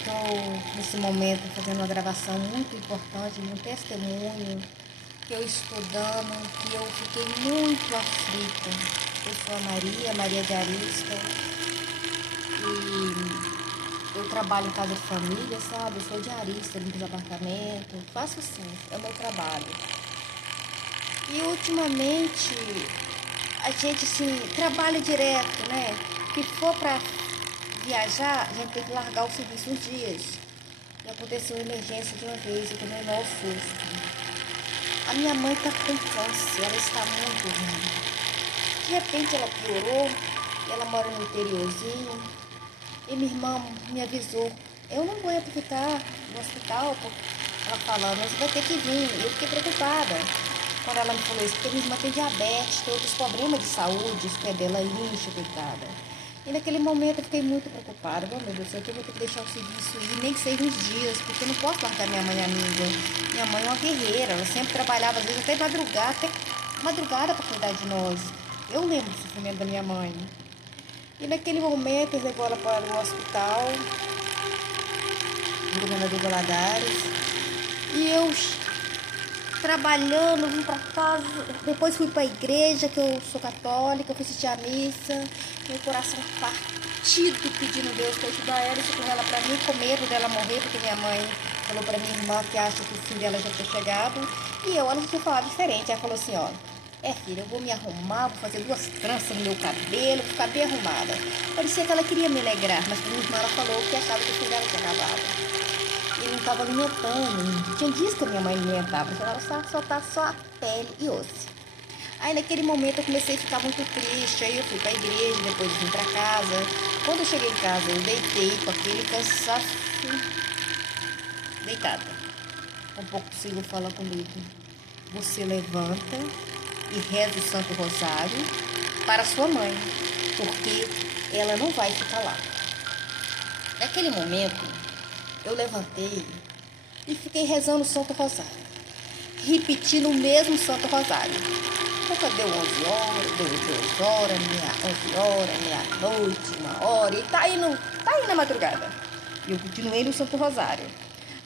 estou nesse momento fazendo uma gravação muito importante, um testemunho que eu estou dando, que eu fiquei muito aflita. Eu sou a Maria Diarista, e eu trabalho em casa de família, sabe? Eu sou diarista, limpo os apartamentos, faço assim, é o meu trabalho. E ultimamente a gente assim, trabalha direto, né? Se for para viajar, a gente tem que largar o serviço uns dias. E aconteceu uma emergência de uma vez, eu tomei o maior susto. A minha mãe está com câncer, ela está muito ruim. De repente ela piorou, ela mora no interiorzinho. E minha irmã me avisou, eu não aguento ficar no hospital, ela falando, você vai ter que vir. Eu fiquei preocupada quando ela me falou isso, porque minha irmã tem diabetes, tem outros problemas de saúde, os pés dela incha, coitada. E naquele momento eu fiquei muito preocupada. Oh, meu Deus do céu, eu vou ter que deixar o serviço ir, nem que seja uns dias, porque eu não posso largar minha mãe amiga. Minha mãe é uma guerreira, ela sempre trabalhava, às vezes até madrugada para cuidar de nós. Eu lembro do sofrimento da minha mãe. E naquele momento ele levou ela para o hospital, o governador Valadares, e eu trabalhando, vim para casa, depois fui para a igreja, que eu sou católica, fui assistir a missa, meu coração partido, pedindo a Deus para ajudar ela, socorrer ela para mim, com medo dela morrer, porque minha mãe falou para minha irmã que acha que o fim dela já tinha chegado, e ela não tinha falado diferente. Ela falou assim, ó, filha, eu vou me arrumar, vou fazer 2 tranças no meu cabelo, vou ficar bem arrumada. Parecia que ela queria me alegrar, mas minha irmã ela falou que achava que o fim dela tinha acabado. E não estava alimentando. Tinha dias que a minha mãe alimentava, ela só tá só a pele e osso. Aí naquele momento eu comecei a ficar muito triste, aí eu fui para a igreja, depois vim para casa. Quando eu cheguei em casa, eu deitei com aquele cansaço, deitada. Um pouco o Senhor fala comigo. Você levanta e reza o Santo Rosário para sua mãe, porque ela não vai ficar lá. Naquele momento, eu levantei e fiquei rezando o Santo Rosário, repetindo o mesmo Santo Rosário. Então, deu 11 horas, deu 2 horas, 11 horas, meia-noite, 1 hora, e tá aí na madrugada. E eu continuei no Santo Rosário.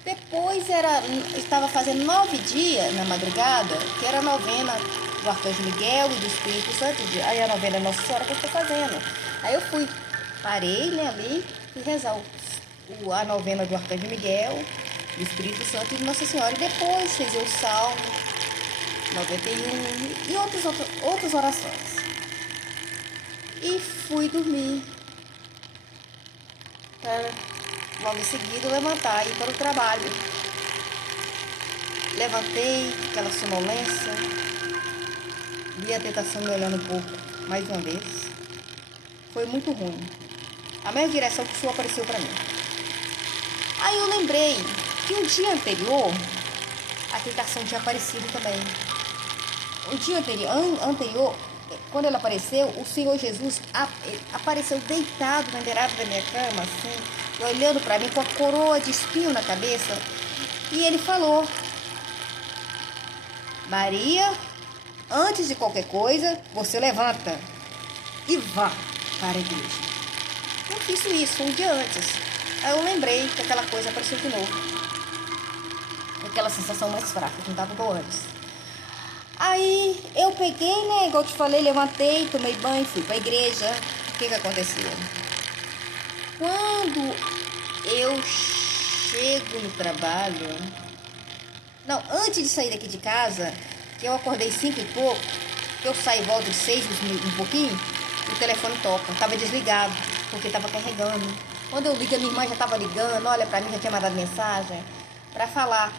Depois estava fazendo 9 dias na madrugada, que era a novena do Arcanjo Miguel e do Espírito Santo. Aí a novena Nossa Senhora que eu estou fazendo. Aí eu parei, né, ali, e rezar a novena do Arcanjo Miguel, do Espírito Santo e de Nossa Senhora. E depois fiz o Salmo 91 e outras orações. E fui dormir. Logo em seguida levantar e ir para o trabalho. Levantei, aquela sonolência, vi a tentação me olhando um pouco, mais uma vez. Foi muito ruim. A mesma direção que o Senhor apareceu para mim. Aí eu lembrei que um dia anterior, a tentação tinha aparecido também. O dia anterior, quando ela apareceu, o Senhor Jesus apareceu deitado na beirada da minha cama, assim, olhando para mim com a coroa de espinho na cabeça. E ele falou, Maria, antes de qualquer coisa, você levanta e vá para a igreja. Eu fiz isso um dia antes. Aí eu lembrei que aquela coisa apareceu de novo. Aquela sensação mais fraca, que não estava boa antes. Aí eu peguei, né, igual eu te falei, levantei, tomei banho, fui para a igreja. O que aconteceu? Quando eu chego no trabalho, não, antes de sair daqui de casa, que eu acordei 5 e pouco, que eu saí volta de 6 um pouquinho, o telefone toca, estava desligado, porque estava carregando. Quando eu ligo, a minha irmã já estava ligando, olha para mim, já tinha mandado mensagem para falar.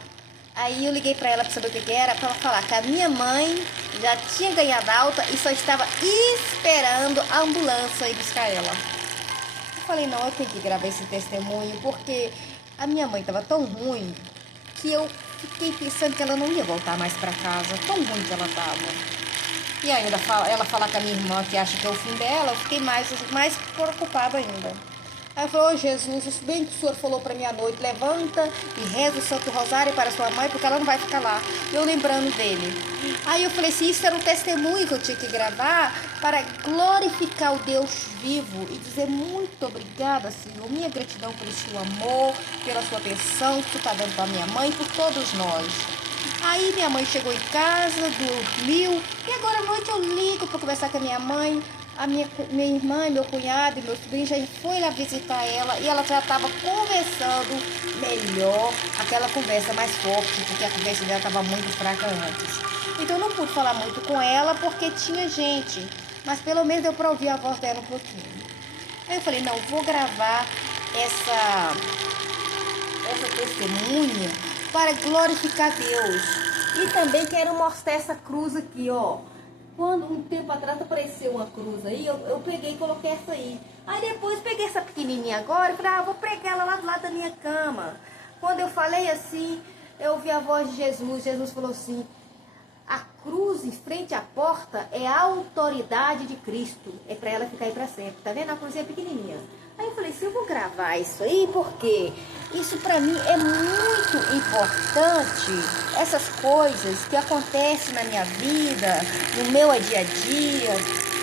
Aí eu liguei para ela para saber o que era, para ela falar que a minha mãe já tinha ganhado alta e só estava esperando a ambulância ir buscar ela. Eu falei, não, eu tenho que gravar esse testemunho, porque a minha mãe estava tão ruim que eu fiquei pensando que ela não ia voltar mais para casa, tão ruim que ela estava. E ainda ela falar com a minha irmã que acha que é o fim dela, eu fiquei mais preocupada ainda. Aí eu falei, ô Jesus, bem que o Senhor falou para mim à noite, levanta e reza o Santo Rosário para sua mãe, porque ela não vai ficar lá. Eu lembrando dele. Aí eu falei assim, isso era um testemunho que eu tinha que gravar para glorificar o Deus vivo e dizer muito obrigada, Senhor. Minha gratidão pelo seu amor, pela sua atenção que tu está dando para minha mãe e por todos nós. Aí minha mãe chegou em casa, dormiu, e agora à noite eu ligo para conversar com a minha mãe. A minha irmã, meu cunhado e meu sobrinho já foi lá visitar ela e ela já estava conversando melhor, aquela conversa mais forte, porque a conversa dela estava muito fraca antes. Então eu não pude falar muito com ela porque tinha gente, mas pelo menos deu para ouvir a voz dela um pouquinho. Aí eu falei, não, vou gravar essa testemunha para glorificar Deus. E também quero mostrar essa cruz aqui, ó. Quando um tempo atrás apareceu uma cruz aí, eu peguei e coloquei essa aí. Aí depois peguei essa pequenininha agora e falei, vou pregar ela lá do lado da minha cama. Quando eu falei assim, eu ouvi a voz de Jesus. Jesus falou assim, a cruz em frente à porta é a autoridade de Cristo. É para ela ficar aí para sempre. Tá vendo? A cruzinha pequenininha. Aí eu falei assim, eu vou gravar isso aí porque isso para mim é muito importante. Essas coisas que acontecem na minha vida, no meu dia a dia,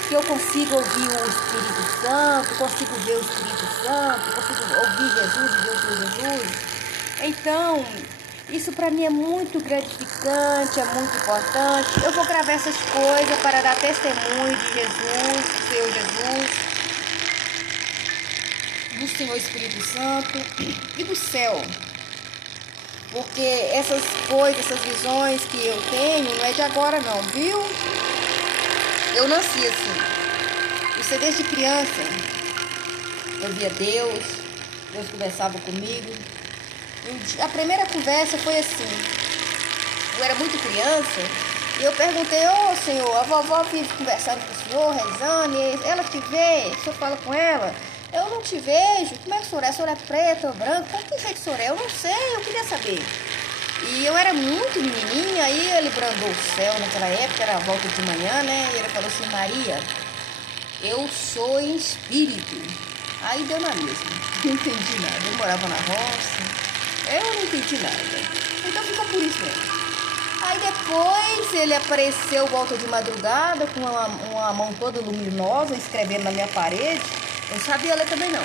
que eu consigo ouvir o Espírito Santo, consigo ver o Espírito Santo, consigo ouvir Jesus e ver o Jesus. Então, isso para mim é muito gratificante, é muito importante. Eu vou gravar essas coisas para dar testemunho de Jesus, do Senhor Jesus, do Senhor Espírito Santo e do céu. Porque essas coisas, essas visões que eu tenho, não é de agora não, viu? Eu nasci assim. Isso é desde criança. Eu via Deus conversava comigo. A primeira conversa foi assim. Eu era muito criança e eu perguntei, ô Senhor, a vovó vive conversando com o Senhor, rezando, e ela te vê, o Senhor fala com ela. Eu não te vejo, como é que o senhor é? O senhor é preto ou branco? Como que jeito o senhor é? Eu não sei, eu queria saber. E eu era muito menininha, aí ele brandou o céu naquela época, era a volta de manhã, né? E ele falou assim, Maria, eu sou em espírito. Aí deu na mesma, não entendi nada. Eu morava na roça, eu não entendi nada. Então ficou por isso mesmo. Aí depois ele apareceu volta de madrugada com uma mão toda luminosa, escrevendo na minha parede. Eu não sabia ler também não.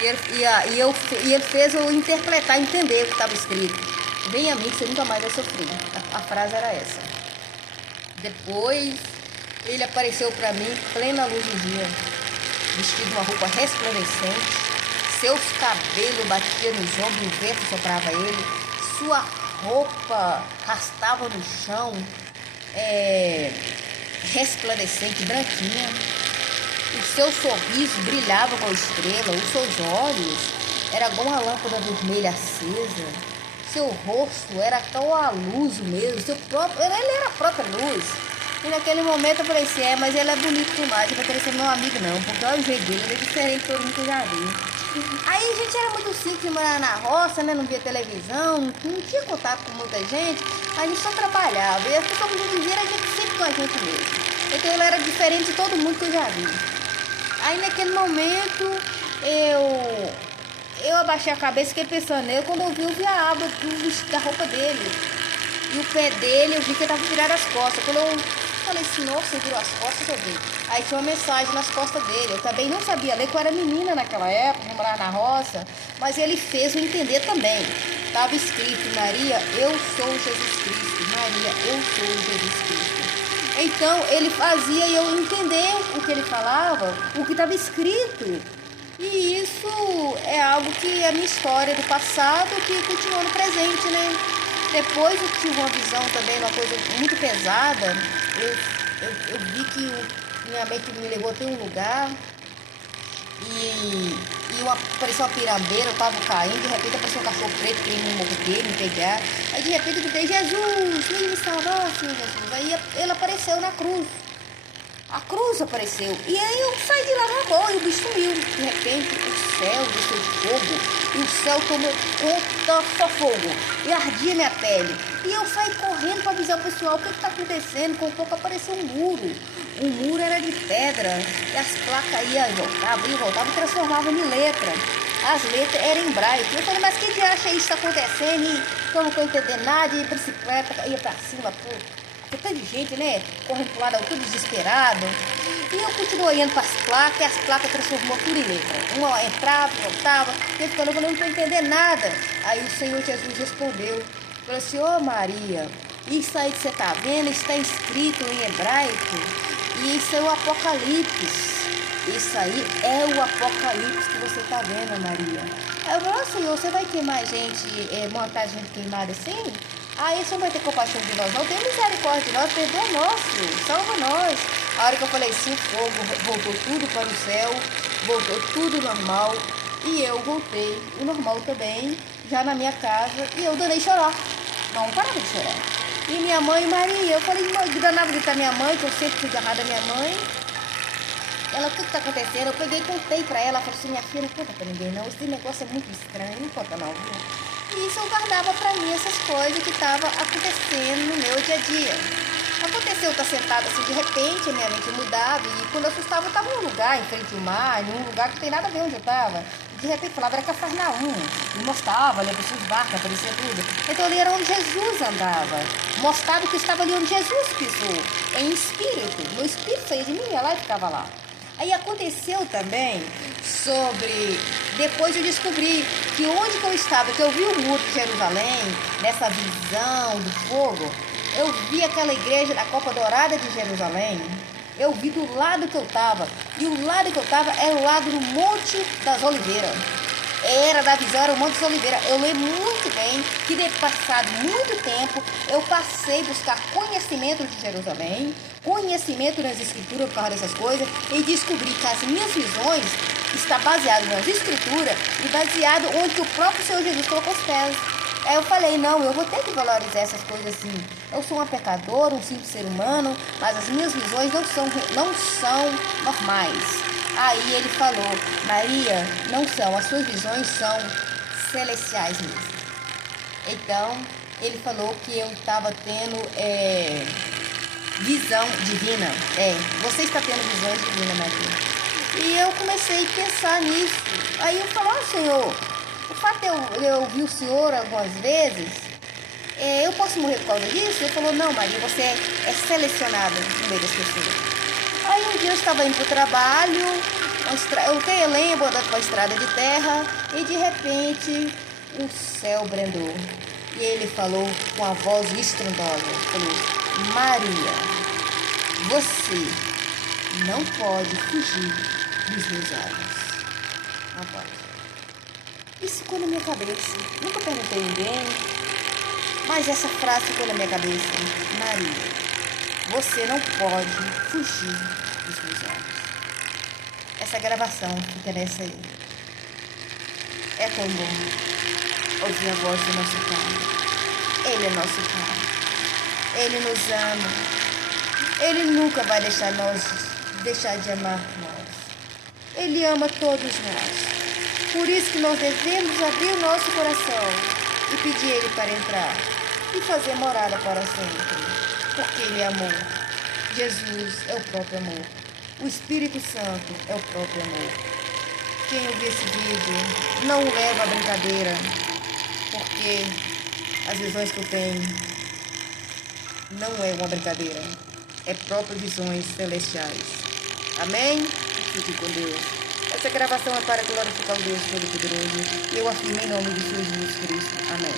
E ele fez eu interpretar, entender o que estava escrito. Vem a mim que você nunca mais vai sofrer. A frase era essa. Depois ele apareceu para mim, plena luz do dia, vestido uma roupa resplandecente. Seus cabelos batiam nos ombros e o vento soprava ele. Sua roupa rastava no chão, resplandecente, branquinha. O seu sorriso brilhava com a estrela, os seus olhos eram como uma lâmpada vermelha acesa. Seu rosto era tão a luz mesmo, ele era a própria luz. E naquele momento eu falei assim, mas ele é bonito demais, eu vou querer ser meu amigo não, porque olha o jeito dele, ele é diferente de todo mundo que eu já vi. Aí a gente era muito simples, morar na roça, né? Não via televisão, não tinha contato com muita gente, a gente só trabalhava. E as pessoas que a gente via era a gente sempre com a gente mesmo. Então ele era diferente de todo mundo que eu já vi. Aí naquele momento eu abaixei a cabeça e fiquei pensando nele. Quando eu vi a aba da roupa dele. E o pé dele, eu vi que ele estava virado as costas. Quando eu falei assim, nossa, ele virou as costas, eu vi. Aí tinha uma mensagem nas costas dele. Eu também não sabia ler, que eu era menina naquela época, eu morava na roça. Mas ele fez eu entender também. Estava escrito, Maria, eu sou Jesus Cristo. Maria, eu sou Jesus Cristo. Então ele fazia eu entender o que ele falava, o que estava escrito. E isso é algo que é a minha história do passado que continua no presente, né? Depois eu tive uma visão também, uma coisa muito pesada. Eu vi que minha mente me levou até um lugar e apareceu uma pirambeira, eu tava caindo, de repente apareceu um cachorro preto que me morder, me pegar. Aí de repente eu gritei, Jesus, vem me salvar, Senhor Jesus. Aí ele apareceu na cruz. A cruz apareceu. E aí eu saí de lá na boa e o bicho sumiu. De repente o céu desceu fogo. E o céu tomou conta, só fogo. E ardia minha pele. E eu saí correndo para avisar o pessoal o que está acontecendo. Com um pouco apareceu um muro. O muro era de pedra e as placas iam e voltavam e transformavam em letra. As letras eram em braille. Eu falei, mas que diacho é isso que está acontecendo? E eu não estou entendendo nada. E bicicleta ia para cima, por tanta gente, né? Correndo para o lado, tudo desesperado. E eu continuei olhando para as placas e as placas transformou tudo em letra. Uma entrava, voltava. Ele falou, eu não estou entendendo nada. Aí o Senhor Jesus respondeu. Falou assim, ô Maria, isso aí que você está vendo está escrito em hebraico. E isso é o Apocalipse. Isso aí é o Apocalipse que você está vendo, Maria. Aí eu falei, Senhor, você vai queimar gente, montar gente queimada assim? Aí o Senhor vai ter compaixão de nós, não tem misericórdia de nós, perdoa nós, Senhor, salva nós. A hora que eu falei sim, fogo, voltou tudo para o céu, voltou tudo normal. E eu voltei, o normal também, já na minha casa, e eu danei chorar. Não parava de chorar. E minha mãe, Maria, eu falei, danava de estar minha mãe, que eu sempre fui agarrada da minha mãe. Ela, tudo que tá acontecendo, eu peguei e contei pra ela, falei assim, minha filha, não conta pra ninguém não, esse negócio é muito estranho, não conta não, viu? E isso eu guardava pra mim, essas coisas que estavam acontecendo no meu dia a dia. Aconteceu eu estar sentada assim, de repente, a minha mente mudava, e quando eu assustava, eu estava num lugar, em frente ao mar, em um lugar que não tem nada a ver onde eu estava. De repente falava, era Cafarnaum, me mostrava, ali aparecia os barcos, aparecia tudo. Então ali era onde Jesus andava, mostrava que estava ali onde Jesus pisou, em espírito, no espírito saía de mim, ia lá e ficava lá. Aí aconteceu também sobre, depois eu descobri que onde que eu estava, que eu vi o muro de Jerusalém, nessa visão do fogo, eu vi aquela igreja da Copa Dourada de Jerusalém, eu vi do lado que eu estava, e o lado que eu estava era o lado do Monte das Oliveiras. Era da visão, era o Monte das Oliveiras. Eu lembro muito bem que, de passado muito tempo, eu passei a buscar conhecimento de Jerusalém, conhecimento nas escrituras por causa dessas coisas, e descobri que as minhas visões estão baseadas nas escrituras e baseado onde o próprio Senhor Jesus colocou os pés. Aí eu falei, não, eu vou ter que valorizar essas coisas assim. Eu sou uma pecadora, um simples ser humano, mas as minhas visões não são normais. Aí ele falou, Maria, não são, as suas visões são celestiais mesmo. Então, ele falou que eu estava tendo visão divina. Você está tendo visões divinas, Maria. E eu comecei a pensar nisso. Aí eu falei, Senhor, o fato de eu ouvir o Senhor algumas vezes, eu posso morrer por causa disso? Ele falou, não, Maria, você é selecionada no meio das pessoas. Aí um dia eu estava indo para o trabalho, eu lembro andando para a estrada de terra, e de repente o céu brandou. E ele falou com a voz estrondosa, falou, Maria, você não pode fugir dos meus olhos. Não pode. Isso ficou na minha cabeça. Nunca perguntei a ninguém, mas essa frase ficou na minha cabeça. Maria, você não pode fugir dos meus olhos. Essa gravação fica nessa aí. É tão bom ouvir a voz do nosso Pai. Ele é nosso Pai. Ele nos ama. Ele nunca vai deixar de amar nós. Ele ama todos nós. Por isso que nós devemos abrir o nosso coração e pedir Ele para entrar e fazer morada para sempre. Porque Ele é amor. Jesus é o próprio amor. O Espírito Santo é o próprio amor. Quem ouvir esse vídeo, não leva a brincadeira, porque as visões que eu tenho não é uma brincadeira, é próprias visões celestiais. Amém? Fique com Deus. Essa gravação é para glorificar o Deus Todo-Poderoso. Eu afirmo em nome de Jesus Cristo. Amém.